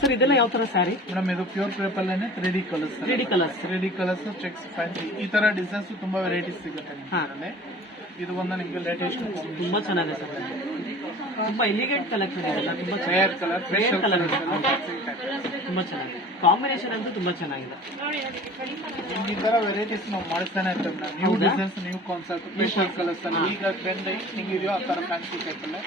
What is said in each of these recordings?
Sir ಇದೆಲ್ಲ ಯಾವ ತರ ಸ್ಯಾರಿ ಮೇಡಮ್ ಇದು pure ಪೇಪರ್ಲೇನೆ three D colours three D colours three D colours checks fancy ಈ ತರ ಡಿಸೈನ್ಸ್ ತುಂಬಾ ವೆರೈಟೀಸ್ ಸಿಗುತ್ತೆ. ನಿಮಗೆ ಇದು ಒಂದು ನಿಮಗೆ ಲೇಟೆಸ್ಟ್ ತುಂಬಾ ಚೆನ್ನಾಗಿದೆ ಸರ್ ತುಂಬಾ ಎಲಿಗೆಂಟ್ ಕಲೆಕ್ಷನ್ ಇದೆಲ್ಲ ತುಂಬಾ ಚೆನ್ನಾಗಿದೆ. ಕಲರ್ ಕಲರ್ ತುಂಬಾ ಚೆನ್ನಾಗಿದೆ. ಕಾಂಬಿನೇಷನ್ ಅಂತೂ ತುಂಬಾ ಚೆನ್ನಾಗಿದೆ. ಈ ತರ ವೆರೈಟೀಸ್ ನಾವು ಮಾಡಿಸ್ತಾನೆ ಇರ್ತೇವೆ madam. New? Designs new concept facial colours ಈಗ ಟ್ರೆಂಡ್ ಇದೆಯೋ ಆ ತರ ಫ್ಯಾನ್ಸಿ ಟೈಪ್ ಅಲ್ಲೇ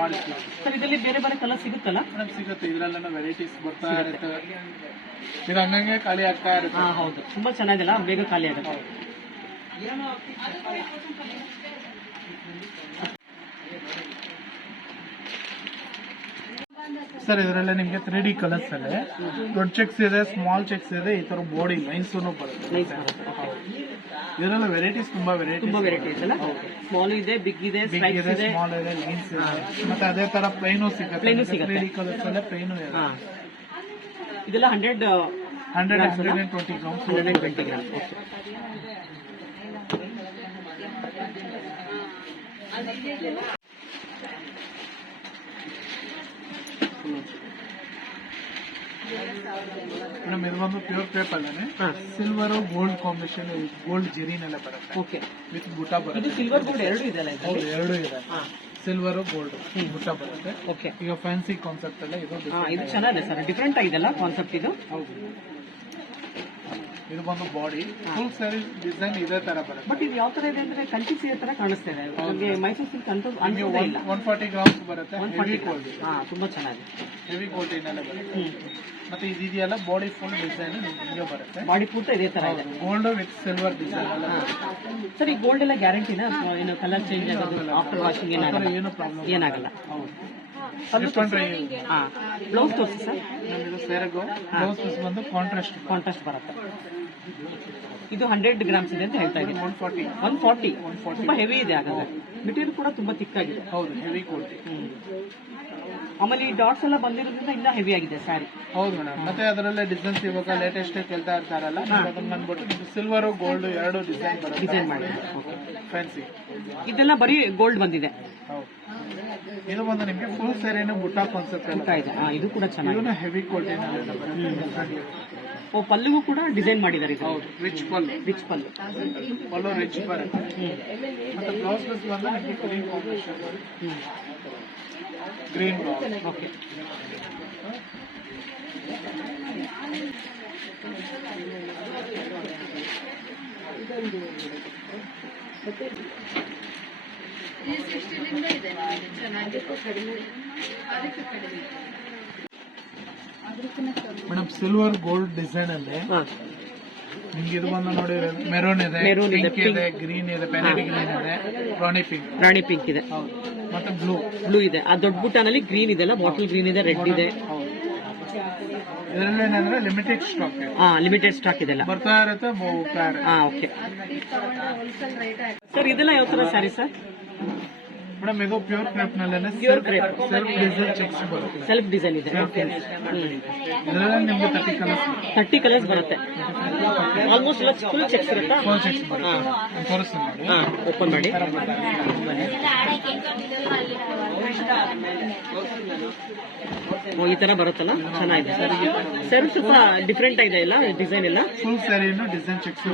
ಮಾಡಿಸ್ತೀವಿ. ಸರ್ ಇದರಲ್ಲಿ ಬೇರೆ ಬೇರೆ ಕಲರ್ ಸಿಗುತ್ತಲ್ಲ? ಮೇಡಮ್ ಸಿಗುತ್ತೆ. ಇದರಲ್ಲೆಲ್ಲ ವೆರೈಟೀಸ್ ಬರ್ತಾ ಇರುತ್ತೆ. ಇದು ಹಂಗಂಗೆ ಖಾಲಿ ಆಗ್ತಾ ಇರುತ್ತೆ. ಹಾ ಹೌದು. ತುಂಬಾ ಚೆನ್ನಾಗಿಲ್ಲ ಬೇಗ ಖಾಲಿ ಆಗುತ್ತೆ. ಸರ್ ಇದರಲ್ಲಿ ನಿಮಗೆ ತ್ರೀ ಡಿ ಕಲರ್ಸ್ ಇದೆ ದೊಡ್ಡ ಚೆಕ್ಸ್ ಇದೆ ಸ್ಮಾಲ್ ಚೆಕ್ಸ್ ಇದೆ ಈ ತರ ಬಾಡಿ ಲೈನ್ಸ್ ಬರುತ್ತೆ. ಇದರಲ್ಲ ವೆರೈಟೀಸ್ ತುಂಬಾ ವೆರೈಟಿ ತುಂಬಾ ವೆರೈಟಿ ಇದೆಲ್ಲ ಸ್ಮಾಲ್ ಇದೆ ಬಿಗ್ ಇದೆ ಬಿಗ್ ಇದೆ ಇದೆ. ಸ್ಮಾಲ್ ಇದೆ ಲೈನ್ಸ್ ಇದೆ. ಮತ್ತೆ ಅದೇ ತರ ಪ್ಲೈನು ಸಿಗುತ್ತೆ. ತ್ರೀ ಡಿ ಕಲರ್ಸ್ ಅಲ್ಲೇ ಪ್ಲೈನು ಇದೆ ಇದೆಲ್ಲ hundred hundred hundred? And twenty grams hundred and twenty gram okay madam ಇದು ಬಂದು ಪ್ಯೂರ್ ಪೇಪರ್ ಅಲ್ಲೇ ಸಿಲ್ವರ್ ಗೋಲ್ಡ್ ಕಾಂಬಿನೇಷನ್ ಗೋಲ್ಡ್ ಜೆರಿನೆಲ್ಲ ಬರುತ್ತೆ. ಓಕೆ ವಿತ್ ಬುಟ್ಟ ಬರುತ್ತೆ. ಸಿಲ್ವರ್ ಗೋಲ್ಡ್ ಎರಡು ಇದೆಲ್ಲ ಹೌದು ಎರಡು ಇದೆ. ಹಾ. ಸಿಲ್ವರ್ ಗೋಲ್ಡ್ ಬುಟ್ಟ ಬರುತ್ತೆ. ಓಕೆ ಈಗ ಫ್ಯಾನ್ಸಿ ಕಾನ್ಸೆಪ್ಟ್ ಎಲ್ಲ ಇದು ಇದು ಚೆನ್ನಾಗಿದೆ ಸರ್. ಡಿಫ್ರೆಂಟ್ ಆಗಿದೆಲ್ಲ ಕಾನ್ಸೆಪ್ಟ್ ಇದು? ಹೌದು. ಇದು ಬಂದು ಬಾಡಿ ಫುಲ್ ಸ್ಯಾರಿ ಡಿಸೈನ್ ಇದೇ ತರ ಬರುತ್ತೆ. ಬಟ್ ಇದು ಯಾವ ತರ ಇದೆ ಅಂದ್ರೆ ಕಂಚಿ ಸೀರೆ ತರ ಕಾಣಿಸ್ತಾ ಇದೆ. ನಮಗೆ ಮೈಸೂರು ಸಿಲ್ಕ್ ಅಂತ ಅನ್ಸೋದೇ ಇಲ್ಲ. ಒನ್ ಫಾರ್ಟಿ ಗ್ರಾಮ್ಸ್ ಬರುತ್ತೆ. ಹೆವಿ ಕ್ವಾಲಿಟಿ ಹಾ ತುಂಬಾ ಚೆನ್ನಾಗಿದೆ. ಹೆವಿ ಗೋಲ್ಡ್ ಇನ್ನೆಲ್ಲ ಬರುತ್ತೆ. ಮತ್ತೆ ಮತ್ತೆ ಇದೆಯಲ್ಲ ಬಾಡಿ ಫುಲ್ ಡಿಸೈನ್ ನಿಮಗೆ ಬರುತ್ತೆ. ಬಾಡಿ ಪೂರ್ತಿ ಇದೇ ತರ ಇದೆ. ಗೋಲ್ಡ್ ವಿತ್ ಸಿಲ್ವರ್ ಡಿಸೈನ್ ಎಲ್ಲ ಸರ್ ಈ ಗೋಲ್ಡ್ ಎಲ್ಲ ಗ್ಯಾರಂಟಿನಾ ಏನು ಕಲರ್ ಚೇಂಜ್ ಆಗೋದು ಆಫ್ಟರ್ ವಾಷಿಂಗ್ ಏನಾಗಲ್ಲ? ಏನು ಪ್ರಾಬ್ಲಮ್ ಏನಾಗಲ್ಲ. ಹೌದು. ಹಾ ಬ್ಲೌಸ್ ತೋರಿಸಿ ಸರ್ ಸೇರಗೋ ಬ್ಲೌಸ್ ಪೀಸ್ ಬಂದು ಕಾಂಟ್ರಾಸ್ಟ್ ಕಾಂಟ್ರಾಸ್ಟ್ ಬರುತ್ತೆ. ಇದು ಹಂಡ್ರೆಡ್ ಗ್ರಾಮ್ಸ್ ಇದೆ ಅಂತ ಹೇಳ್ತಾ ಇದ್ದೀನಿ. ಒನ್ ಫಾರ್ಟಿ ಒನ್ ಫಾರ್ಟಿ ತುಂಬಾ ಹೆವಿ ಇದೆ ಹಾಗಾದ್ರೆ. ಮೆಟೀರಿಯಲ್ ಕೂಡ ತುಂಬಾ ತಿಕ್ಕಾಗಿದೆ ಹೌದು ಹೆವಿ. ಆಮೇಲೆ ಈ ಡಾಟ್ಸ್ ಎಲ್ಲ ಬಂದಿರೋದ್ರಿಂದ ಇನ್ನೂ ಹೆವಿ ಆಗಿದೆ ಸ್ಯಾರಿ ಹೌದು ಮೇಡಮ್ ಮತ್ತೆ ಅದರಲ್ಲೇ ಡಿಸೈನ್ಸ್ ಇವಾಗ ಲೇಟೆಸ್ಟ್ ಕೇಳ್ತಾ ಇರ್ತಾರಲ್ಲ ಅದನ್ನ ಬಂದ್ಬಿಟ್ಟು ಸಿಲ್ವರ್ ಗೋಲ್ಡ್ ಎರಡು ಡಿಸೈನ್ ಡಿಸೈನ್ ಮಾಡಿ ಫ್ಯಾನ್ಸಿ ಇದೆಲ್ಲ ಬರೀ ಗೋಲ್ಡ್ ಬಂದಿದೆ. ಇದು ಬಂದು ನಿಮಗೆ ಫುಲ್ ಸ್ಯಾರಿನ ಬುಟ್ಟ ಕಾನ್ಸೆಪ್ಟ್ ಊಟ ಇದೆ. ಇದು ಕೂಡ ಇದನ್ನು ಹೆವಿ ಕ್ವಾಲಿಟಿ ಓ ಪಲ್ಲಿಗೂ ಕೂಡ ಡಿಸೈನ್ ಮಾಡಿದ್ದಾರೆ ಇದು ಹೌದು rich pallu. Rich pallu. Pallu rich ಮತ್ತೆ ಬ್ಲೌಸ್ ಪೀಸ್ ಬಂದು ನಿಮಗೆ green combination green blouse okay ಈ ಸಿಕ್ಸ್ಟಿನಿಂದ ಇದೆ ಚೆನ್ನಾಗಿ ಚೆನ್ನಾಗಿತ್ತು ಕಡಿಮೆ ಅದಕ್ಕೆ ಕಡಿಮೆ ಮೇಡಮ್ ಸಿಲ್ವರ್ ಗೋಲ್ಡ್ ಡಿಸೈನ್ ಅಲ್ಲಿ ಹಾ. ನಿಮ್ಗೆ ಇದು ಬಂದು ನೋಡಿ ಮೆರೂನ್ ಇದೆ Maroon ಇದೆ, ಪಿಂಕ್ ಇದೆ ಗ್ರೀನ್ ಇದೆ ಪ್ಯಾನೆಟ್ ಗ್ರೀನ್ ಇದೆ ರಾಣಿ ಪಿಂಕ್ ರಾಣಿ ಪಿಂಕ್ ಇದೆ. ಹೌದು. ಮತ್ತೆ ಬ್ಲೂ ಬ್ಲೂ ಇದೆ. ಆ ದೊಡ್ಡ ಬುಟ್ಟನಲ್ಲಿ ಗ್ರೀನ್ ಇದೆ ಅಲ್ಲ ಬಾಟಲ್ ಗ್ರೀನ್ ಇದೆ ರೆಡ್ ಇದೆ. ಇದರಲ್ಲಿ ಏನಂದ್ರೆ ಲಿಮಿಟೆಡ್ ಸ್ಟಾಕ್ ಇದೆ. ಹಾ ಲಿಮಿಟೆಡ್ ಸ್ಟಾಕ್ ಇದೆಲ್ಲ. ಬರ್ತಾ ಇರುತ್ತೆ ಹಾ ಓಕೆ. ಸರ್ ಇದೆಲ್ಲ ಯಾವ ತರ ಸ್ಯಾರಿ ಸರ್ ಮೇಡಮ್ ಇದು pure crepe. Self design checks ಬರುತ್ತೆ. ಸೆಲ್ಫ್ ಡಿಸೈನ್ ಇದೆ. ಓಕೆ ಇದರಲ್ಲಿ ನಿಮ್ಗೆ ತರ್ಟಿ ಕಲರ್ಸ್ ತರ್ಟಿ ಕಲರ್ಸ್ ಬರುತ್ತೆ. ಆಲ್ಮೋಸ್ಟ್ ಎಲ್ಲ ಫುಲ್ ಚೆಕ್ಸ್ ಇರುತ್ತಾ? ಫೋರ್ ಚೆಕ್ಸ್ ಬರುತ್ತೆ. ನಾನ್ ತೋರಿಸ್ತೀನಿ ನೋಡಿ. ಹಾ ಓಪನ್ ಮಾಡಿ. ಓ ಈ ತರ ಬರುತ್ತಲ್ಲ? ಚೆನ್ನಾಗಿದೆ. ಸರ್ ಸರ್ ಸ್ವಲ್ಪ ಡಿಫ್ರೆಂಟ್ ಆಗಿದೆ ಇಲ್ಲ ಡಿಸೈನ್ ಎಲ್ಲ? ಫುಲ್ ಡಿಸೈನ್ ಚೆಕ್ಸ್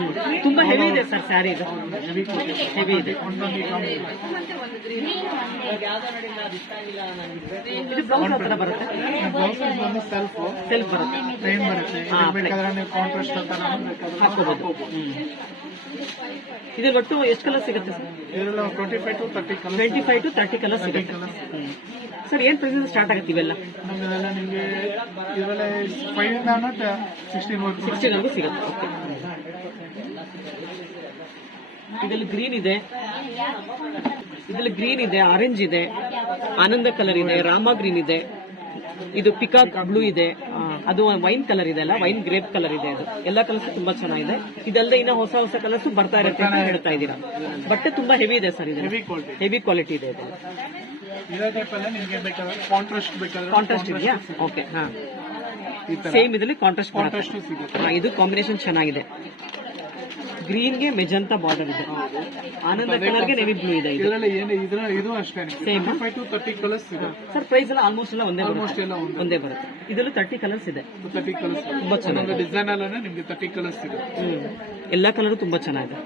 ತುಂಬಾ ಹೆವಿ ಇದೆ ಸರ್ ಸ್ಯಾರಿ ಇದು. ಹೆವಿ ಇದೆ. ಸೆಲ್ಫ್ ಸೆಲ್ಫ್ ಬರುತ್ತೆ. ಪ್ಲೇನ್ ಬರುತ್ತೆ. ಬೇಕಾದ್ರೆ ನೀವು ಕಾಂಟ್ರಾಸ್ಟ್ ಅಂತ ಹಾಕೋಬಹುದು ಒಟ್ಟು ಎಷ್ಟು ಕಲರ್ ಸಿಗುತ್ತೆ sir? Twenty five to thirty colour twenty five to thirty colour ಸಿಗುತ್ತೆ. ಸರ್ ಏನು ಪ್ರೈಸ್ ಸ್ಟಾರ್ಟ್ ಆಗುತ್ತೆ ಇವೆಲ್ಲ? ನಮ್ಗೆಲ್ಲ ನಿಮಗೆ ಇದರಲ್ಲಿ ಫೈವ್ ಇಂದ ಸಿಕ್ಸ್ಟೀನ್ ವರ್ಕ್ ಸಿಕ್ಸ್ಟಿನವರೆಗೂ ಸಿಗುತ್ತೆ. ಓಕೆ ಇದರಲ್ಲಿ ಗ್ರೀನ್ ಇದೆ. ಇದರಲ್ಲಿ ಗ್ರೀನ್ ಇದೆ ಆರೆಂಜ್ ಇದೆ ಆನಂದ ಕಲರ್ ಇದೆ ರಾಮ ಗ್ರೀನ್ ಇದೆ. ಇದು ಪಿಕಾಕ್ ಬ್ಲೂ ಇದೆ. ಅದು ವೈನ್ ಕಲರ್ ಇದೆ ಅಲ್ಲ ವೈನ್ ಗ್ರೇಪ್ ಕಲರ್ ಇದೆ ಅದು. ಎಲ್ಲ ಕಲರ್ಸ್ ತುಂಬಾ ಚೆನ್ನಾಗಿದೆ. ಇದಲ್ಲದೆ ಇನ್ನ ಹೊಸ ಹೊಸ ಕಲರ್ಸ್ ಬರ್ತಾ ಇರುತ್ತೆ ಅಂತ ಹೇಳ್ತಾ ಇದ್ದೀರಾ? ಬಟ್ಟೆ ತುಂಬಾ ಹೆವಿ ಇದೆ ಸರ್ ಇದು ಹೆವಿ ಕ್ವಾಲಿಟಿ ಇದೆ ಕಾಂಟ್ರಾಸ್ಟ್ ಇದೆಯಾ? ಓಕೆ ಹಾ. ಸೇಮ್ ಇದರಲ್ಲಿ ಕಾಂಟ್ರಾಸ್ಟ್ ಕಾಂಟ್ರಾಸ್ಟ್ ಇದು ಕಾಂಬಿನೇಷನ್ ಚೆನ್ನಾಗಿದೆ. ಗ್ರೀನ್ಗೆ ಮೆಜಂತಾ ಬಾರ್ಡರ್ ಇದೆ. ಆನಂದ ಕಲರ್ಗೆ ನೆವಿ ಬ್ಲೂ ಇದೆ ಇದು. ಇದರಲ್ಲಿ ಏನು ಇದ್ರ ಇದು ಅಷ್ಟೇ Same. Five to thirty colours ಇದೆ. ಸರ್ ಪ್ರೈಸ್ ಎಲ್ಲ ಆಲ್ಮೋಸ್ಟ್ ಎಲ್ಲ ಒಂದೇ ಆಲ್ಮೋಸ್ಟ್ ಬರುತ್ತೆ ಎಲ್ಲ ಒಂದು. ಒಂದೇ ಬರುತ್ತೆ. ಇದರಲ್ಲೂ ತರ್ಟಿ ಕಲರ್ಸ್ ಇದೆ. ತರ್ಟಿ ಕಲರ್ಸ್ ತುಂಬಾ ಚೆನ್ನಾಗಿದೆ. ಒಂದೊಂದು ಡಿಸೈನ್ ಅಲ್ಲೇ ನಿಮ್ಗೆ ತರ್ಟಿ ಕಲರ್ಸ್ ಇದೆ. ಹ್ಮ್. ಎಲ್ಲಾ ಕಲರ್ ತುಂಬಾ ಚೆನ್ನಾಗಿದೆ.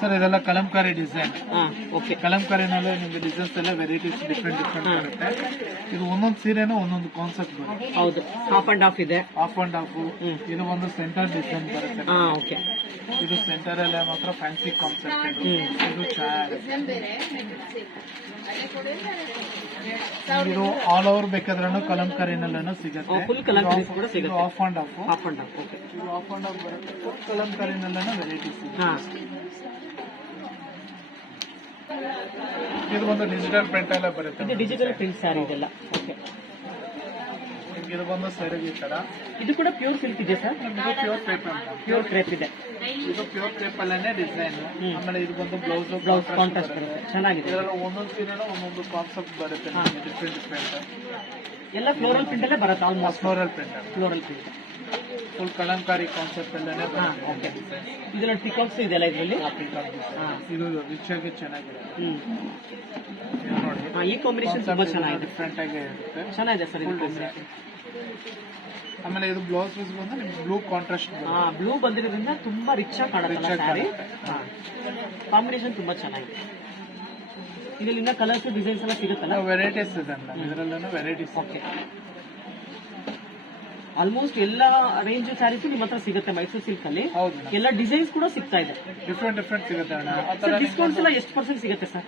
ಸರ್ ಇದೆಲ್ಲ ಕಲಂಕಾರಿ ಡಿಸೈನ್ ಹಾ ಓಕೆ ಕಲಂಕಾರಿನಲ್ಲೇ ನಿಮಗೆ ಡಿಸೈನ್ಸ್ ಎಲ್ಲ ವೆರೈಟೀಸ್ ಡಿಫ್ರೆಂಟ್ ಡಿಫ್ರೆಂಟ್ ಬರುತ್ತೆ. ಇದು ಒಂದೊಂದು ಸೀರೆನೂ ಒಂದೊಂದು ಕಾನ್ಸೆಪ್ಟ್ ಬರುತ್ತೆ. ಹೌದು. ಹಾಫ್ ಅಂಡ್ ಹಾಫ್ ಇದೆ. Half and half. ಇದು ಒಂದು ಸೆಂಟರ್ ಡಿಸೈನ್ ಬರುತ್ತೆ. ಹಾ ಓಕೆ ಇದು ಸೆಂಟರ್ ಅಲ್ಲೇ ಮಾತ್ರ ಫ್ಯಾನ್ಸಿ ಕಾನ್ಸೆಪ್ಟ್ ಇದು. ಇದು ಆಲ್ ಓವರ್ ಬೇಕಾದ್ರೂ ಕಲಂಕಾರಿನಲ್ಲೂ ಸಿಗುತ್ತೆ. ಫುಲ್ ಕಲಂಕಾರಿ ಕೂಡ ಸಿಗುತ್ತೆ. Half and half half and half okay ಇದು ಆಫ್ ಅಂಡ್ ಆಫ್ ಬರುತ್ತೆ. ಫುಲ್ ಕಲಂಕಾರಿನಲ್ಲೂ ವೆರೈಟೀಸ್ ಇದೆ. ಹಾ. ಇದು ಒಂದು ಡಿಜಿಟಲ್ ಪ್ರಿಂಟ್ ಎಲ್ಲ ಬರುತ್ತೆ ಇದು ಡಿಜಿಟಲ್ ಪ್ರಿಂಟ್ ಸ್ಯಾರಿ ಇದೆಲ್ಲ. ಓಕೆ ನಿಮ್ಗೆ ಇದು ಬಂದು ಸೆರಗ್ ಈ ತರ. ಇದು ಕೂಡ ಪ್ಯೂರ್ ಸಿಲ್ಕ್ ಇದೆ ಸರ್ ಇದು ಪ್ಯೂರ್ ಪೇಪರ್ ಪ್ಯೂರ್ ಕ್ರೇಪ್ ಇದೆ. ಇದು ಪ್ಯೂರ್ ಪೇಪರ್ ಅಲ್ಲೇ ಡಿಸೈನ್ ಆಮೇಲೆ ಇದು ಬಂದು ಬ್ಲೌಸ್ ಬ್ಲೌಸ್ ಕಾಂಟ್ರಾಸ್ಟ್ ಬರುತ್ತೆ. ಚೆನ್ನಾಗಿದೆ. ಇದರಲ್ಲಿ ಒಂದೊಂದು ಸೀರೆನೂ ಒಂದೊಂದು ಕಾನ್ಸೆಪ್ಟ್ ಬರುತ್ತೆ ಡಿಫರೆಂಟ್ ಡಿಫ್ರೆಂಟ್ ಡಿಫ್ರೆಂಟ್ ಎಲ್ಲ ಫ್ಲೋರಲ್ ಪ್ರಿಂಟ್ ಅಲ್ಲೇ ಬರುತ್ತೆ almost floral print floral print full kalamkari concept ಅಲ್ಲೇ ಹಾ ಓಕೆ ಇದರಲ್ಲಿ ಪಿಕಾಕ್ಸ್ ಇದೆಯಲ್ಲ ಇದರಲ್ಲಿ? ಹಾ ಇದು. ರಿಚ್ ಆಗಿ ಚೆನ್ನಾಗಿದೆ. ಹ್ಞೂ ನೋಡಿ ಹಾಂ ಈ ಕಾಂಬಿನೇಷನ್ ತುಂಬ ಚೆನ್ನಾಗಿದೆ. ಡಿಫ್ರೆಂಟ್ ಆಗಿ ಇರುತ್ತೆ. ಚೆನ್ನಾಗಿದೆ ಸರ್ ಇದು ಕಾಂಬಿನೇಷನ್ ಆಮೇಲೆ ಇದು ಬ್ಲೌಸ್ ಪೀಸ್ ಬಂದು ನಿಮ್ಗೆ ಬ್ಲೂ ಕಾಂಟ್ರಾಸ್ಟ್ ಹಾಂ ಬ್ಲೂ ಬಂದಿರೋದ್ರಿಂದ ತುಂಬ ರಿಚ್ ಆಗಿ ಕಾಣುತ್ತೆ. ಸ್ಯಾರಿ ಹಾಂ. ಕಾಂಬಿನೇಷನ್ ತುಂಬ ಚೆನ್ನಾಗಿದೆ. ಇದರಲ್ಲಿ ಕಲರ್ಸ್ ಡಿಸೈನ್ಸ್ ಎಲ್ಲ ಸಿಗುತ್ತಲ್ಲ? ವೆರೈಟೀಸ್ ಇದೆ ಇದರಲ್ಲೂ ವೆರೈಟೀಸ್ ಓಕೆ ಆಲ್ಮೋಸ್ಟ್ ಎಲ್ಲ ರೇಂಜ್ ಸ್ಯಾರೀಸ್ ನಿಮ್ಮ ಹತ್ರ ಸಿಗುತ್ತೆ ಮೈಸೂರು ಸಿಲ್ಕ್ ಅಲ್ಲಿ. ಹೌದು. ಎಲ್ಲ ಡಿಸೈನ್ಸ್ ಕೂಡ ಸಿಗ್ತಾ ಇದೆ. ಡಿಫ್ರೆಂಟ್ ಡಿಫ್ರೆಂಟ್ ಸಿಗುತ್ತೆ ಅಣ್ಣ. ಸರ್ ಡಿಸ್ಕೌಂಟ್ಸ್ ಎಲ್ಲ ಎಷ್ಟು ಪರ್ಸೆಂಟ್ ಸಿಗುತ್ತೆ ಸರ್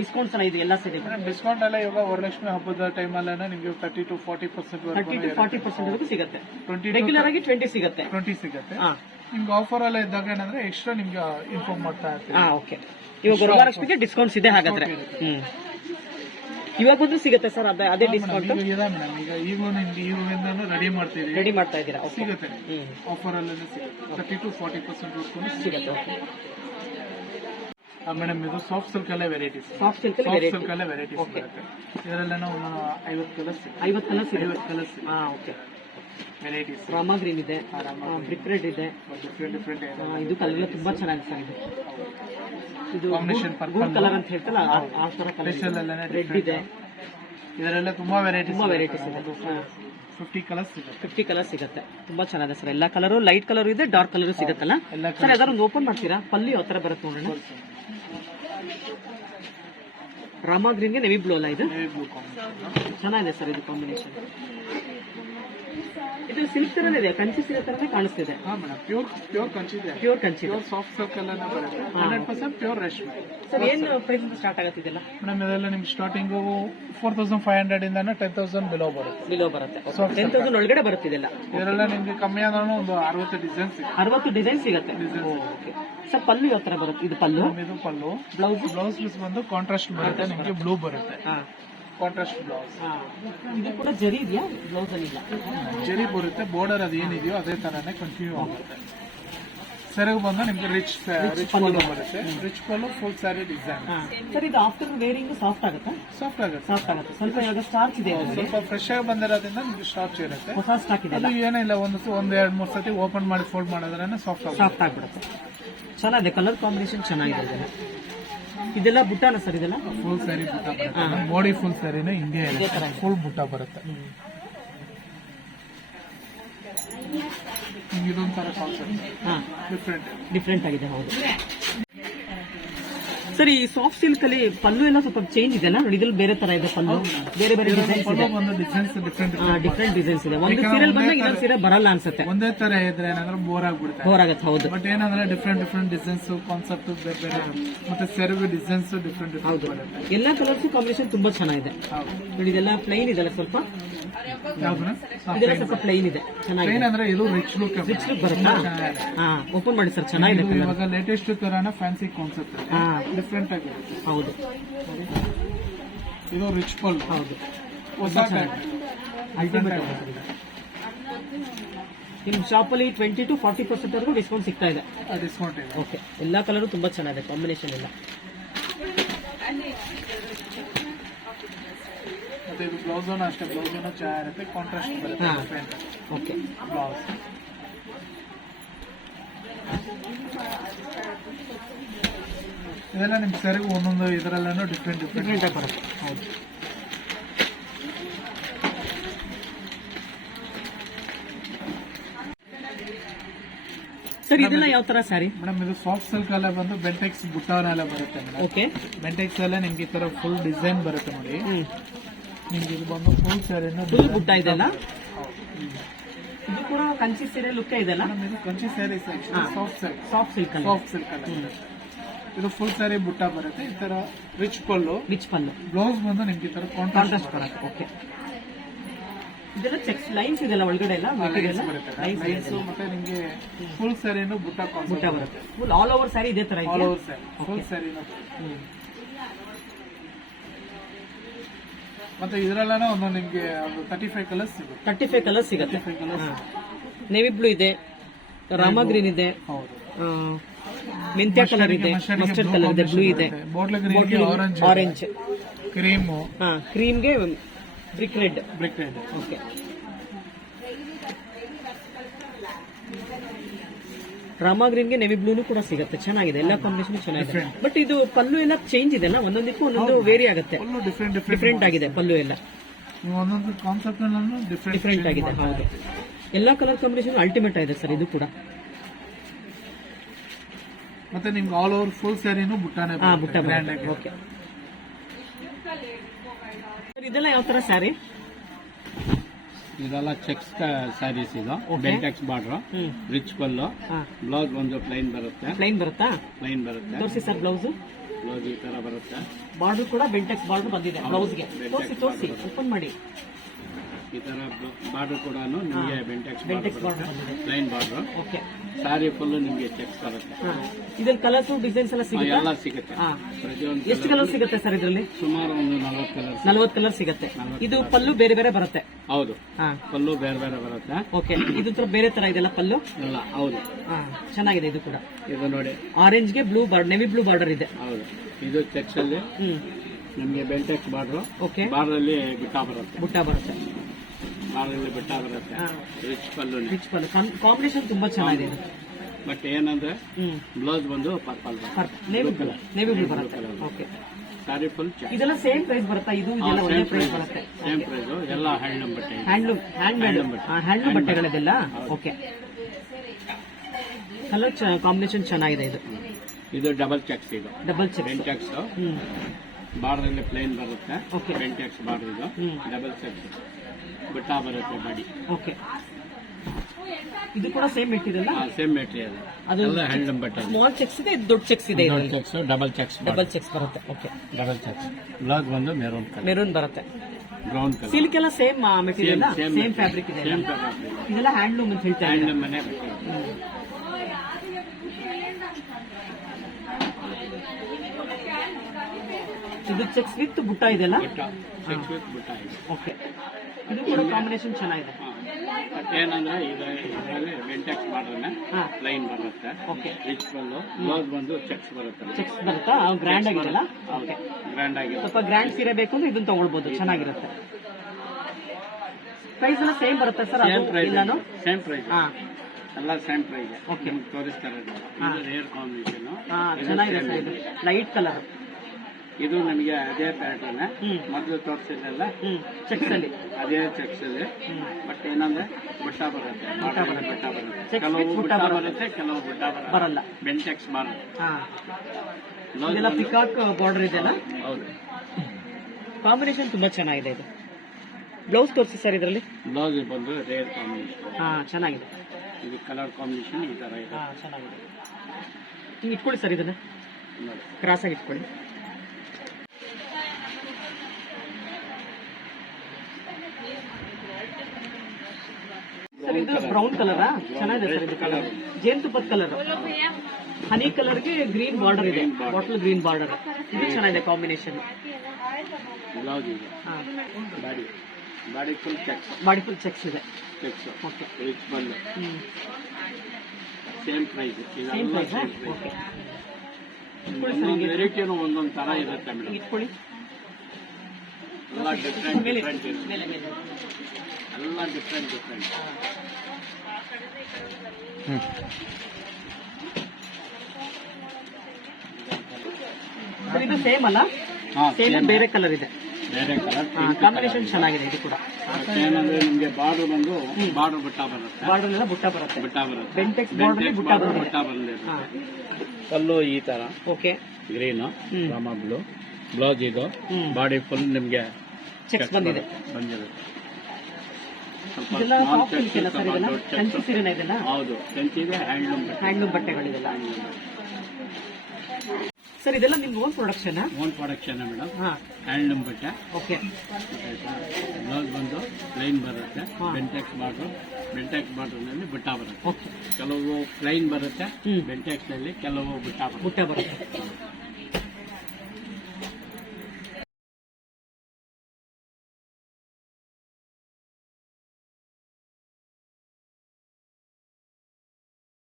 ಡಿಸ್ಕೌಂಟ್ಸ್ ಎಲ್ಲ ಇದೆ ಎಲ್ಲ ಸೇರಿ ಡಿಸ್ಕೌಂಟ್ ಎಲ್ಲ ಇವಾಗ ವರಲಕ್ಷ್ಮಿ ಹಬ್ಬದ ಟೈಮ್ ಅಲ್ಲ ನಿಮ್ಗೆ thirty to forty percent thirty to forty percent ವರೆಗೂ ಸಿಗುತ್ತೆ. ಟ್ವೆಂಟಿ ರೆಗ್ಯುಲರ್ ಆಗಿ ಟ್ವೆಂಟಿ ಸಿಗುತ್ತೆ. ಟ್ವೆಂಟಿ ಸಿಗುತ್ತೆ. ನಿಮ್ಗೆ ಆಫರ್ ಎಲ್ಲ ಇದ್ದಾಗ ಏನಂದ್ರೆ ಎಕ್ಸ್ಟ್ರಾ ನಿಮ್ಗೆ ಇನ್ಫಾರ್ಮ್ ಮಾಡ್ತಾ ಇರ್ತೀವಿ. ಓಕೆ ಇವಾಗ ವರಲಕ್ಷ್ಮಿಗೆ ಡಿಸ್ಕೌಂಟ್ಸ್ ಇದೆ ಹಾಗಾದ್ರೆ. ಹ್ಮ್. ಇವಾಗ ಬಂದು ಸಿಗುತ್ತೆ ಸರ್ ಅದೇ ಅದೇ ಡಿಸ್ಕೌಂಟ್ ಈಗ ಇದೆ ಮೇಡಮ್ ಈಗ ಈಗಲೂ ನಿಮ್ಗೆ ಈಗಿಂದನೂ ರೆಡಿ ಮಾಡ್ತೀವಿ ರೆಡಿ ಮಾಡ್ತಾ ಇದ್ದೀರಾ? ಓಕೆ ಸಿಗುತ್ತೆ. ಹ್ಮ್. ಆಫರ್ ಅಲ್ಲೇ ಸಿಗುತ್ತೆ. ತರ್ಟಿ ಟು ಫಾರ್ಟಿ ಪರ್ಸೆಂಟ್ ಸಿಗುತ್ತೆ. ಓಕೆ ಮೇಡಮ್ ಇದು ಸಾಫ್ಟ್ ಸಿಲ್ಕ್ ಅಲ್ಲೇ varieties soft silk soft variety silk ಅಲ್ಲೇ ವೆರೈಟೀಸ್ Okay. ಬರುತ್ತೆ ಇದರಲ್ಲೇನೋ ಒಂದು ಐವತ್ತು ಕಲರ್ಸ್ ಐವತ್ತು ಕಲರ್ಸ್ ಇದೆ ಐವತ್ತು ಕಲರ್ಸ್ ಹಾ ಓಕೆ ವೆರೈಟೀಸ್ ರಾಮಾ ಗ್ರೀನ್ ಇದೆ. ಬ್ರಿಕ್ ರೆಡ್ ಇದೆ. ಡಿಫ್ರೆಂಟ್ ಡಿಫ್ರೆಂಟ್ ಆ, ಇದು ಕಲರ್ ತುಂಬಾ ಚೆನ್ನಾಗಿದೆ ಸರ್ ಇದು ಇದು ಕಾಂಬಿನೇಷನ್. ಗೂಡ್ ಕಲರ್ ಅಂತ ಹೇಳ್ತಲ್ಲ ಆ- ಆ ತರ Special ಕಲರ್ ಅಲ್ಲೇನೆ ರೆಡ್ different. ಇದೆ. ಇದರಲ್ಲ ತುಂಬಾ ವೆರೈಟಿ ತುಂಬಾ ವೆರೈಟೀಸ್ ಇದೆ. ಫಿಫ್ಟಿ ಕಲರ್ಸ್ ಸಿಗುತ್ತೆ. ಫಿಫ್ಟಿ ಕಲರ್ ಸಿಗುತ್ತೆ. ತುಂಬಾ ಚೆನ್ನಾಗಿದೆ ಸರ್. ಎಲ್ಲ ಕಲರು ಲೈಟ್ ಕಲರ್ ಇದೆ ಡಾರ್ಕ್ ಕಲರ್ ಸಿಗುತ್ತಲ್ಲ? ಎಲ್ಲ ಸರ್ ಯಾವ್ದಾದ್ರು ಒಂದು ಓಪನ್ ಮಾಡ್ತೀರಾ? ಪಲ್ಲಿ ಯಾವ ತರ ಬರುತ್ತೆ ನೋಡೋಣ. ರಾಮ ಗ್ರೀನ್ಗೆ ನೆವಿ ಬ್ಲೂ ಅಲ್ಲ ಇದು? ಚೆನ್ನಾಗಿದೆ ಸರ್ ಇದು ಕಾಂಬಿನೇಷನ್ ಇದು ಸಿಲ್ಕ್ ತರನೇ ಇದೆ ಕಂಚಿ ಸೀರೆ ತರನೇ ಕಾಣಿಸ್ತಿದೆ. ಹಾ madam pure pure ಕಂಚಿದೆ pure Kanchi pure soft silk ಎಲ್ಲ ಬರುತ್ತೆ. ಹಂಡ್ರೆಡ್ ಪರ್ಸೆಂಟ್ ಪ್ಯೂರ್ ರೇಷ್ಮೆ ಸರ್ ಏನ್ ಪ್ರೈಸ್ ಸ್ಟಾರ್ಟ್ ಆಗುತ್ತಿದೆಲ್ಲ ಮೇಡಮ್ ಇದೆಲ್ಲ? ನಿಮ್ಗೆ starting four thousand five hundred ಇಂದಾನು ten thousand below ಬರುತ್ತೆ. ಬಿಲೋ ಬರುತ್ತೆ. ಟೆನ್ ತೌಸಂಡ್ ಒಳಗಡೆ ಬರುತ್ತಿದೆಲ್ಲ ಇದೆಲ್ಲ. ನಿಮ್ಗೆ ಕಮ್ಮಿ ಆದ್ರೂ ಒಂದು ಅರವತ್ತು ಡಿಸೈನ್ ಸಿಗುತ್ತೆ. ಅರವತ್ತು ಡಿಸೈನ್ ಸಿಗುತ್ತೆ. ಸರ್ ಪಲ್ಲು ಯಾವ ತರ ಬರುತ್ತೆ? ಇದು ಪಲ್ಲು? ಇದು ಪಲ್ಲು. ಬ್ಲೌಸ್ ಬ್ಲೌಸ್ ಪೀಸ್ ಬಂದು ಕಾಂಟ್ರಾಸ್ಟ್ ಬರುತ್ತೆ ನಿಮ್ಗೆ ಬ್ಲೂ ಬರುತ್ತೆ. Contrast blouse. ಇದು ಕೂಡ ಜರಿ ಇದೆಯಾ? ಬ್ಲೌಸ್ ಅಲ್ಲಿ ಜರಿ ಬರುತ್ತೆ ಬಾರ್ಡರ್ ಅದು ಏನಿದೆಯೋ ಅದೇ ತರಾನೇ ಕಂಟಿನ್ಯೂ ಆಗುತ್ತೆ. ಸೆರಗು ಬಂದು ನಿಮ್ಗೆ ರಿಚ್ ರಿಚ್ ಪಲ್ಲು ಬರುತ್ತೆ. Rich pallu full sari design. Sir ಇದು ಆಫ್ಟರ್ ವೇರಿಂಗ್ ಸಾಫ್ಟ್ ಆಗುತ್ತಾ? ಸಾಫ್ಟ್ ಆಗುತ್ತೆ. ಸಾಫ್ಟ್ ಆಗುತ್ತೆ. ಸ್ವಲ್ಪ ಇವಾಗ ಸ್ಟಾರ್ಚ್ ಇದೆ. ಸ್ವಲ್ಪ ಫ್ರೆಶ್ ಆಗಿ ಬಂದಿರೋದ್ರಿಂದ ನಿಮ್ಗೆ ಸ್ಟಾರ್ಚ್ ಇರುತ್ತೆ. ಹೊಸ ಸ್ಟಾಕ್ ಇದೆ ಅದು ಏನಿಲ್ಲ ಒಂದು ಒಂದ್ ಎರಡ್ ಮೂರ್ ಸತಿ ಓಪನ್ ಮಾಡಿ ಫೋಲ್ಡ್ ಮಾಡಿದ್ರೆ ಸಾಫ್ಟ್ ಆಗುತ್ತೆ. ಸಾಫ್ಟ್ ಆಗ್ಬಿಡುತ್ತೆ. ಚೆನ್ನಾಗಿದೆ. ಕಲರ್ ಕಾಂಬಿನೇಷನ್ ಚೆನ್ನಾಗಿದೆ. ಇದೆಲ್ಲ ಬುಟ್ಟಾನ ಸರ್ ಇದೆಲ್ಲ? ಫುಲ್ ಸ್ಯಾರಿ ಬುಟ್ಟ ಬರುತ್ತೆ. ಬಾಡಿ ಫುಲ್ ಸ್ಯಾರಿನ ಹಿಂಗೆ ಫುಲ್ ಬುಟ್ಟ ಬರುತ್ತೆ. ಇದೊಂದು ಇದೊಂಥರ ಕಾನ್ಸೆಪ್ಟ್ ಹಾ. ಡಿಫ್ರೆಂಟ್ ಡಿಫ್ರೆಂಟ್ ಆಗಿದೆ ಹೌದು. ಸರ್ ಈ ಸಾಫ್ಟ್ ಸಿಲ್ಕ್ ಅಲ್ಲಿ ಪಲ್ಲು ಎಲ್ಲ ಸ್ವಲ್ಪ ಚೇಂಜ್ ಇದೆ ನೋಡಿ ಇದ್ರಲ್ಲಿ ಬೇರೆ ತರ ಇದೆ ಪಲ್ಲು. ಬೇರೆ ಬೇರೆ ಡಿಸೈನ್ಸ್ ಇದೆ. ಡಿಫ್ರೆಂಟ್ ಡಿಫ್ರೆಂಟ್ ಡಿಸೈನ್ಸ್ ಇದೆ. ಒಂದು ಸೀರಿಯಲ್ ಬಂದಾಗ ಇನ್ನೊಂದು ಸೀರೆ ಬರಲ್ಲ ಅನ್ಸುತ್ತೆ. ಒಂದೇ ತರ ಇದ್ರೆ ಏನಾದ್ರೆ ಬೋರ್ ಆಗ್ಬಿಡುತ್ತೆ. ಬೋರ್ ಆಗುತ್ತೆ ಹೌದು. ಬಟ್ ಏನಂದ್ರೆ ಡಿಫ್ರೆಂಟ್ ಡಿಫ್ರೆಂಟ್ ಡಿಸೈನ್ಸ್ ಕಾನ್ಸೆಪ್ಟ್ ಬೇರೆ ಬೇರೆ ಮತ್ತೆ ಸೆರಗು ಡಿಸೈನ್ಸ್ ಡಿಫ್ರೆಂಟ್ ಹೌದು. ಎಲ್ಲಾ ಕಲರ್ಸ್ ಕಾಂಬಿನೇಷನ್ ತುಂಬಾ ಚೆನ್ನಾಗಿದೆ. ನೋಡಿ ಇದೆಲ್ಲ ಪ್ಲೈನ್ ಇದೆಲ್ಲ ಸ್ವಲ್ಪ? ಇದೆಲ್ಲ ಸ್ವಲ್ಪ ಪ್ಲೈನ್ ಇದೆ. ಚೆನ್ನಾಗಿದೆ. ಪ್ಲೇನ್ ಅಂದ್ರೆ ಇದು ರಿಚ್ ಲುಕ್ ರಿಚ್ ಲುಕ್ ಬರುತ್ತಾ? ಹಾ ಓಪನ್ ಮಾಡಿ ಸರ್ ಚೆನ್ನಾಗಿದೆ colour. ಇವಾಗ ಲೇಟೆಸ್ಟ್ ತರಾನ ಫ್ಯಾನ್ಸಿ ಕಾನ್ಸೆಪ್ಟ್ ಹಾ. ಡಿಫ್ರೆಂಟ್ ಆಗಿರುತ್ತೆ ಹೌದು. ಇದು ರಿಚ್ ಪಲ್ ಹೌದು. ಹೊಸ Ultimate ಆಗಿದೆ. sir ಇದು. ನಿಮ್ ಶಾಪಲ್ಲಿ ಟ್ವೆಂಟಿ ಟು ಫಾರ್ಟಿ ಪರ್ಸೆಂಟ್ ವರೆಗೂ ಡಿಸ್ಕೌಂಟ್ ಸಿಗ್ತಾ ಇದೆ. ಡಿಸ್ಕೌಂಟ್ ಇದೆ. ಓಕೆ ಎಲ್ಲಾ ಕಲರು ತುಂಬಾ ಚೆನ್ನಾಗಿದೆ ಕಾಂಬಿನೇಷನ್ ಎಲ್ಲ. ಮತ್ತೆ ಇದು ಬ್ಲೌಸ್ ಅಷ್ಟೇ ಬ್ಲೌಸ್ ಚೆನ್ನಾಗಿರುತ್ತೆ ಕಾಂಟ್ರಾಸ್ಟ್ ಬರುತ್ತೆ ಡಿಫ್ರೆಂಟ್ ಓಕೆ ಬ್ಲೌಸ್ ಇದೆಲ್ಲ ನಿಮ್ಗೆ ಸರಿಗೆ ಒಂದೊಂದು ಇದರಲ್ಲೂ ಡಿಫ್ರೆಂಟ್ ಡಿಫ್ರೆಂಟ್ ಬರುತ್ತೆ. ಹೌದು. ಸರ್ ಇದೆಲ್ಲ ಯಾವ ತರ ಸ್ಯಾರಿ ಮೇಡಮ್ ಇದು ಸಾಫ್ಟ್ ಸಿಲ್ಕ್ ಅಲ್ಲೇ ಬಂದು ಬೆಂಟೆಕ್ಸ್ ಬುಟ್ಟಾನೆಲ್ಲ ಬರುತ್ತೆ ಮೇಡಮ್ ಓಕೆ ಬೆಂಟೆಕ್ಸ್ ಅಲ್ಲೇ ನಿಮ್ಗೆ ಈ ತರ ಫುಲ್ ಡಿಸೈನ್ ಬರುತ್ತೆ ನೋಡಿ. ನಿಮ್ಗೆ ಇದು ಬಂದು ಫುಲ್ ಸ್ಯಾರಿ ಫುಲ್ ಬುಟ್ಟ ಇದೆಲ್ಲ ಇದು ಕೂಡ ಕಂಚಿ ಸೀರೆ ಲುಕ್ ಇದೆಲ್ಲ ಮೇಡಮ್ ಇದು Kanchi sari. Soft silk soft silk soft silk ಅಲ್ಲ. ಇದು ಫುಲ್ ಸ್ಯಾರಿ ಬುಟ್ಟ ಬರುತ್ತೆ. ಈ ತರ rich pallu. Rich pallu. Blouse ಬಂದು ನಿಮ್ಗೆ ಈ ತರ ಕಾಂಟ್ರಾಸ್ಟ್ ಬರುತ್ತೆ. ಓಕೆ ಇದೆಲ್ಲ ಚೆಕ್ಸ್ ಲೈನ್ಸ್ ಇದೆಲ್ಲ ಒಳಗಡೆ ಎಲ್ಲ ಮೆಟೀರಿಯಲ್ ಬರುತ್ತೆ. ಮತ್ತೆ ನಿಮ್ಗೆ ಫುಲ್ ಸ್ಯಾರಿನು ಬುಟ್ಟ ಬರುತ್ತೆ. ಫುಲ್ ಆಲ್ ಓವರ್ ಸ್ಯಾರಿ ಇದೇ ತರ ಆಲ್ ಇದೆ ಓವರ್ ಸ್ಯಾರಿ ಫುಲ್ ಸ್ಯಾರಿನು ಮತ್ತೆ ಇದ್ರಲ್ಲೇನೋ ಒಂದು ನಿಮ್ಗೆ ತರ್ಟಿ ಫೈವ್ ಕಲರ್ಸ್ ಸಿಗುತ್ತೆ. ತರ್ಟಿ ಫೈವ್ ಕಲರ್ ಸಿಗುತ್ತೆ 35 colours. ನೇವಿ ಬ್ಲೂ ಇದೆ ರಾಮ ಗ್ರೀನ್ ಇದೆ ಮೆಂತ್ಯ ಕಲರ್ ಇದೆ ಮಸ್ಟರ್ಡ್ ಕಲರ್ ಇದೆ ಬ್ಲೂ ಇದೆ. ಆರೆಂಜ್ ಆರೆಂಜ್ ಕ್ರೀಮು ಹಾ ಕ್ರೀಮ್ಗೆ brick red brick red okay Rama ಗ್ರೀನ್ಗೆ ನೆವಿ ಬ್ಲೂನು ಕೂಡ ಸಿಗುತ್ತೆ. ಚೆನ್ನಾಗಿದೆ. ಎಲ್ಲ ಕಾಂಬಿನೇಷನ್ ಚೆನ್ನಾಗಿದೆ. ಬಟ್ ಇದು ಪಲ್ಲು ಎಲ್ಲ ಚೇಂಜ್ ಇದೆ ಅಲ್ಲ? ಒಂದೊಂದಕ್ಕೂ ಒಂದೊಂದು ವೇರಿ ಆಗುತ್ತೆ. ಡಿಫ್ರೆಂಟ್ ಡಿಫ್ರೆಂಟ್ ಆಗಿದೆ ಪಲ್ಲು ಎಲ್ಲ. ಒಂದೊಂದು ಕಾನ್ಸೆಪ್ಟ್ ಡಿಫ್ರೆಂಟ್ ಡಿಫ್ರೆಂಟ್ ಆಗಿದೆ. ಹೌದು. ಎಲ್ಲ ಕಲರ್ ಕಾಂಬಿನೇಷನ್ ಅಲ್ಟಿಮೇಟ್ ಆಗಿದೆ ಸರ್ ಇದು ಕೂಡ. ಮತ್ತೆ ನಿಮ್ಗೆ ಆಲ್ ಓವರ್ ಫುಲ್ ಸ್ಯಾರಿನೂ ಬುಟ್ಟಾನೆ ಬುಟ್ಟ ಬ್ರ್ಯಾಂಡ್ ಓಕೆ ಇದೆಲ್ಲ ಯಾವ ತರ ಸ್ಯಾರಿ ಇದೆಲ್ಲ ಚೆಕ್ಸ್ ಸ್ಯಾರೀಸ್ ಇದು. Bentex border rich pallu blouse ಒಂದು ಪ್ಲೈನ್ ಬರುತ್ತೆ. ಪ್ಲೈನ್ ಬರುತ್ತಾ? ಪ್ಲೈನ್ ಬರುತ್ತೆ. ತೋರಿಸಿ ಸರ್ ಬ್ಲೌಸ್ ಬ್ಲೌಸ್ ಈ ತರ ಬರುತ್ತೆ. ಬಾರ್ಡರ್ ಕೂಡ ಬೆಂಟೆಕ್ಸ್ ಬಾರ್ಡರ್ ಬಂದಿದೆ ಬ್ಲೌಸ್ಗೆ ತೋರಿಸಿ ತೋರಿಸಿ ಓಪನ್ ಮಾಡಿ. ಈ ತರ ಬಾರ್ಡರ್ ಕೂಡ ನಿಮಗೆ Bentex Bentex border plain border okay sari full ನಿಮಗೆ ಚೆಕ್ ಬರುತ್ತೆ. ಇದ್ರಲ್ಲಿ ಕಲರ್ಸ್ ಡಿಸೈನ್ಸ್ ಎಲ್ಲ ಸಿಗುತ್ತೆ? ಎಲ್ಲ ಸಿಗುತ್ತೆ. ಹಾ. ಪ್ರತಿಯೊಂದು ಎಷ್ಟು ಕಲರ್ ಸಿಗುತ್ತೆ ಸರ್ ಇದರಲ್ಲಿ? ಸುಮಾರು ಒಂದು ನಲವತ್ತು ಕಲರ್ ನಲ್ವತ್ತು ಕಲರ್ ಸಿಗುತ್ತೆ. ಇದು ಪಲ್ಲು ಬೇರೆ ಬೇರೆ ಬರುತ್ತೆ? ಹೌದು. ಹಾ. ಪಲ್ಲು ಬೇರೆ ಬೇರೆ ಬರುತ್ತೆ. ಓಕೆ. ಇದು ತರ ಬೇರೆ ತರ ಇದೆಲ್ಲ ಪಲ್ಲು? ಎಲ್ಲ ಹೌದು. ಹಾ ಚೆನ್ನಾಗಿದೆ ಇದು ಕೂಡ. ಇದು ನೋಡಿ. ಆರೆಂಜ್ಗೆ blue border navy blue border ಇದೆ. ಹೌದು. ಇದು ಚೆಕ್ಸ್ ಅಲ್ಲಿ ಹ್ಮ್. ನಿಮಗೆ ಬೆಂಟೆಕ್ಸ್ ಬಾರ್ಡ್ರು ಓಕೆ. ಬಾರ್ಡರ್ ಅಲ್ಲಿ ಬಿಟ್ಟ ಬರುತ್ತೆ. ಬುಟ್ಟ ಬರುತ್ತೆ. ಬಾರ್ಡರ್ ಬೆಟ್ಟ ಬಿಟ್ಟ ಬರುತ್ತೆ rich pallu. Rich pallu combination ತುಂಬಾ ಚೆನ್ನಾಗಿದೆ ಬಟ್ ಏನಂದ್ರೆ ಬ್ಲೌಸ್ ಬಂದು purple navy blue navy blue ಬರುತ್ತೆ. ಓಕೆ ಸಾರಿ ಫುಲ್ ಇದೆಲ್ಲ ಸೇಮ್ ಪ್ರೈಸ್ ಬರುತ್ತಾ? ಇದು ಇದೆಲ್ಲ ಒಂದೇ ಪ್ರೈಸ್ ಬರುತ್ತೆ. ಸೇಮ್ ಪ್ರೈಸ್ ಎಲ್ಲ ಹ್ಯಾಂಡ್ಲೂಮ್ ಬಟ್ಟೆ ಹ್ಯಾಂಡ್ಲೂಮ್ ಹ್ಯಾಂಡ್ ಮೇಡ್ ಹ್ಯಾಂಡ್ಲೂಮ್ ಬಟ್ಟೆಗಳಿದೆಲ್ಲ? ಓಕೆ ಕಲರ್ ಕಾಂಬಿನೇಷನ್ ಚೆನ್ನಾಗಿದೆ ಇದು. ಇದು ಡಬಲ್ ಚೆಕ್ಸ್ ಇದು. Double check Bentex hmm border ಅಲ್ಲಿ ಪ್ಲೇನ್ ಬರುತ್ತೆ. Okay. ಬೆಂಟೆಕ್ಸ್ ಬಾರ್ಡರ್ ಇದು. ಹ್ಮ್. ಡಬಲ್ ಸೆಟ್ ಬಿಟ್ಟ ಬರುತ್ತೆ ಬಡಿ. ಓಕೆ ಇದು ಕೂಡ ಸೇಮ್ ಮೆಟೀರಿಯಲ್ ಸೇಮ್ ಮೆಟೀರಿಯಲ್ ಅದು ಎಲ್ಲ ಹ್ಯಾಂಡ್ಲೂಮ್ ಬಟ್ಟೆ ಸ್ಮಾಲ್ ಚೆಕ್ಸ್ ಇದೆ ಇದು ದೊಡ್ಡ ಚೆಕ್ಸ್ ಇದೆ double checks double checks double checks ಬರುತ್ತೆ. ಓಕೆ ಡಬಲ್ ಚೆಕ್ಸ್ ಬ್ಲೌಸ್ ಬಂದು ಮೆರೂನ್ ಕಲರ್ ಮೆರೂನ್ ಬರುತ್ತೆ. ಬ್ರೌನ್ ಕಲರ್ ಸಿಲ್ಕ್ ಎಲ್ಲ same material Same, same same fabric ಇದೆ ಸೇಮ್. ಇದೆಲ್ಲ? ಹ್ಯಾಂಡ್ಲೂಮ್ ಅಂತ ಹೇಳ್ತಾರೆ ಹ್ಯಾಂಡ್ ಹ್ಯಾಂಡ್ಲೂಮ್ ಮನೆ. ಇದು ಚೆಕ್ಸ್ ವಿತ್ ಬುಟ್ಟ ಇದೆಲ್ಲ ಓಕೆ ಇದು. ಕೂಡ ಕಾಂಬಿನೇಷನ್ ಚೆನ್ನಾಗಿದೆ. ಏನಂದ್ರೆ ಇದು ಇದರಲ್ಲಿ ಬೆಂಟೆಕ್ಸ್ ಬಾರ್ಡರ್ನ ಲೈನ್ ಬರುತ್ತೆ. ಓಕೆ ರಿಚ್ ಬ್ಲೌಸ್ ಬಂದು ಚೆಕ್ಸ್ ಬರುತ್ತೆ. ಚೆಕ್ಸ್ ಬರುತ್ತಾ? ಗ್ರ್ಯಾಂಡ್ ಆಗಿರಲ್ಲ ಓಕೆ ಗ್ರ್ಯಾಂಡ್ ಆಗಿ ಸ್ವಲ್ಪ ಗ್ರ್ಯಾಂಡ್ ಸೀರೆ ಬೇಕು ಅಂದ್ರೆ ಇದನ್ನ ತಗೊಳ್ಬೋದು. ಚೆನ್ನಾಗಿರುತ್ತೆ. ಪ್ರೈಸ್ ಎಲ್ಲ ಸೇಮ್ ಬರುತ್ತೆ ಸರ್ ಸೇಮ್ ಪ್ರೈಸ್ ಇಲ್ಲಾನು? ಸೇಮ್ ಪ್ರೈಸ್ ಹಾ. ಎಲ್ಲ ಸೇಮ್ ಪ್ರೈಸ್ ಓಕೆ ತೋರಿಸ್ತಾರೆ ರೇರ್ ಕಾಂಬಿನೇಷನ್ ಹಾ ಚೆನ್ನಾಗಿದೆ ಸರ್ ಇದು. ಲೈಟ್ ಕಲರ್ ಇದು ನಮಗೆ ಅದೇ ಪ್ಯಾಟರ್ನ್ ಮೊದಲು ತೋರಿಸಿದ್ದಲ್ಲ ಚೆಕ್ಸ್ ಅಲ್ಲಿ. ಅದೇ ಚೆಕ್ಸ್ ಅಲ್ಲಿ. ಬಟ್ ಏನಂದ್ರೆ ಬುಟ್ಟ ಬರುತ್ತೆ. ಬುಟ್ಟ ಬರುತ್ತೆ. ಬುಟ್ಟ ಬರುತ್ತೆ. ಕೆಲವು ಬುಟ್ಟ ಬರುತ್ತೆ. ಕೆಲವು ಬುಟ್ಟ ಬರಲ್ಲ. ಬೆನ್ ಚೆಕ್ಸ್ ಬರಲ್ಲ ಪಿಕಾಕ್ ಬಾರ್ಡರ್ ಇದೆಯಲ್ಲ? ಹೌದು. ಕಾಂಬಿನೇಷನ್ ತುಂಬಾ ಚೆನ್ನಾಗಿದೆ ಇದು. ಬ್ಲೌಸ್ ತೋರಿಸಿ ಸರ್ ಇದರಲ್ಲಿ? ಬ್ಲೌಸ್ ಬಂದು ರೇರ್ ಕಾಂಬಿನೇಷನ್ ಹಾ ಚೆನ್ನಾಗಿದೆ. ಇದು ಕಲರ್ ಕಾಂಬಿನೇಷನ್ ಈ ತರ ಇದೆ. ಹಾ ಚೆನ್ನಾಗಿದೆ. ಇಟ್ಕೊಳ್ಳಿ ಸರ್ ಇದನ್ನ. ಕ್ರಾಸ್ ಆಗಿ ಇಟ್ಕೊಳ್ಳಿ. ಸರ್ ಇದು ಬ್ರೌನ್ ಕಲರಾ ಚೆನ್ನಾಗಿದೆ ಸರ್ ಇದು ಕಲರ್ ಜೇನುತುಪ್ಪದ ಕಲರ್ ಹನಿ ಕಲರ್ಗೆ ಗ್ರೀನ್ ಬಾರ್ಡರ್ ಇದೆ. ಬಾಟಲ್ ಗ್ರೀನ್ ಬಾರ್ಡರ್ ಇದು ಚೆನ್ನಾಗಿದೆ ಕಾಂಬಿನೇಷನ್ ಬಾಡಿ ಫುಲ್ ಚೆಕ್ಸ್ ಇದೆ. Okay same price same price okay ಒಂದೊಂದು ವೆರೈಟಿನೂ ಒಂದೊಂದು ತರ ಇರುತ್ತೆ ಮೇಡಮ್. ಇಟ್ಕೊಳ್ಳಿ. ಎಲ್ಲ ಡಿಫ್ರೆಂಟ್ ಡಿಫ್ರೆಂಟ್ ಎಲ್ಲ ಡಿಫ್ರೆಂಟ್ ಡಿಫ್ರೆಂಟ್ ಸರ್ ಇದು ಸೇಮ್ ಅಲ್ಲ? ಹಾ ಸೇಮ್ ಬೇರೆ ಕಲರ್ ಇದೆ. ಬೇರೆ ಕಲರ್ ಕಾಂಬಿನೇಷನ್ ಚೆನ್ನಾಗಿದೆ ಇದು ಕೂಡ. ಏನಂದ್ರೆ ನಿಮ್ಗೆ ಬಾರ್ಡರ್ ಬಂದು ಬಾರ್ಡರ್ ಬುಟ್ಟ ಬರುತ್ತೆ. ಬಾರ್ಡರ್ ಎಲ್ಲ ಬುಟ್ಟ ಬರುತ್ತೆ. ಬುಟ್ಟ ಬರುತ್ತೆ. ಬೆಂಟೆಕ್ಸ್ ಬಾರ್ಡರ್ ಬುಟ್ಟ ಬರುತ್ತೆ. ಬುಟ್ಟ ಬಂದಿದೆ ಹಾ. ಕಲ್ಲು ಈ ತರ. Okay green. Rama blue blouse ಇದು. ಬಾಡಿ ಫುಲ್ ನಿಮಗೆ ಚೆಕ್ಸ್ ಬಂದಿದೆ. ಬಂದಿರುತ್ತೆ. ಇದೆಲ್ಲ ಸಾಫ್ಟ್ ಸಿಲ್ಕ್ ಎಲ್ಲ ಸರ್ ಇದೆಲ್ಲ. ಕಂಚಿ ಸೀರೆನ ಇದೆಲ್ಲ? ಹೌದು ಕಂಚಿದೆ ಹ್ಯಾಂಡ್ಲೂಮ್ ಹ್ಯಾಂಡ್ಲೂಮ್ ಬಟ್ಟೆಗಳಿದೆಲ್ಲ ಸರ್ ಇದೆಲ್ಲ ನಿಮ್ಗೆ own production own production madam ಹಾ. ಹ್ಯಾಂಡ್ಲೂಮ್ ಬಟ್ಟೆ. ಓಕೆ ಬ್ಲೌಸ್ ಬಂದು ಪ್ಲೈನ್ ಬರುತ್ತೆ. ಬೆಂಟೆಕ್ಸ್ ಬಾರ್ಡರ್. ಬೆಂಟೆಕ್ಸ್ ಬಾರ್ಡರ್ನಲ್ಲಿ ಬುಟ್ಟ ಬರುತ್ತೆ. ಓಕೆ ಕೆಲವು ಪ್ಲೈನ್ ಬರುತ್ತೆ. ಹ್ಮ್. ಬೆಂಟೆಕ್ಸ್ನಲ್ಲಿ ಕೆಲವು ಬುಟ್ಟ ಬರುತ್ತೆ. ಬುಟ್ಟ ಬರುತ್ತೆ.